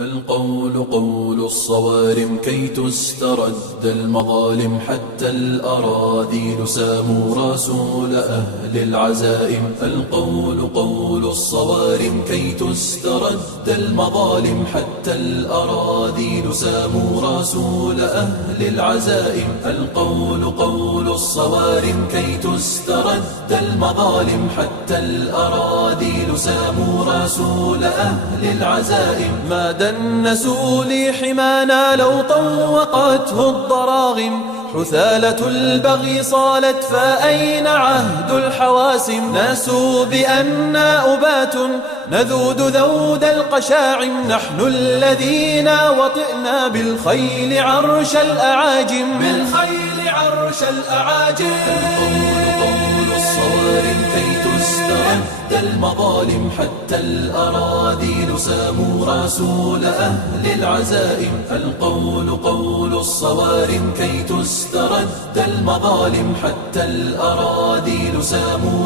القول قول الصوارم كي تسترد المظالم، حتى الأراذيل ساموا رسول أهل العزائم. القول قول الصوارم كي تسترد المظالم، حتى الأراذيل ساموا رسول أهل العزائم. القول قول الصوارم كي تسترد المظالم، حتى الأراذيل ساموا رسول أهل العزائم. ما دنسوا لي حمانا لو طوقته الضراغم، حثالة البغي صالت فأين عهد الحواسم. ناسوا بأننا أبات نذود ذود القشاعم، نحن الذين وطئنا بالخيل عرش الأعاجم. بالخيل عرش الأعاجم. القول قول الصوارم كي تسترد المظالم، حتى الأراذيل ساموا رسول أهل العزائم. القول قول الصوارم كي تسترد المظالم، حتى الأراذيل ساموا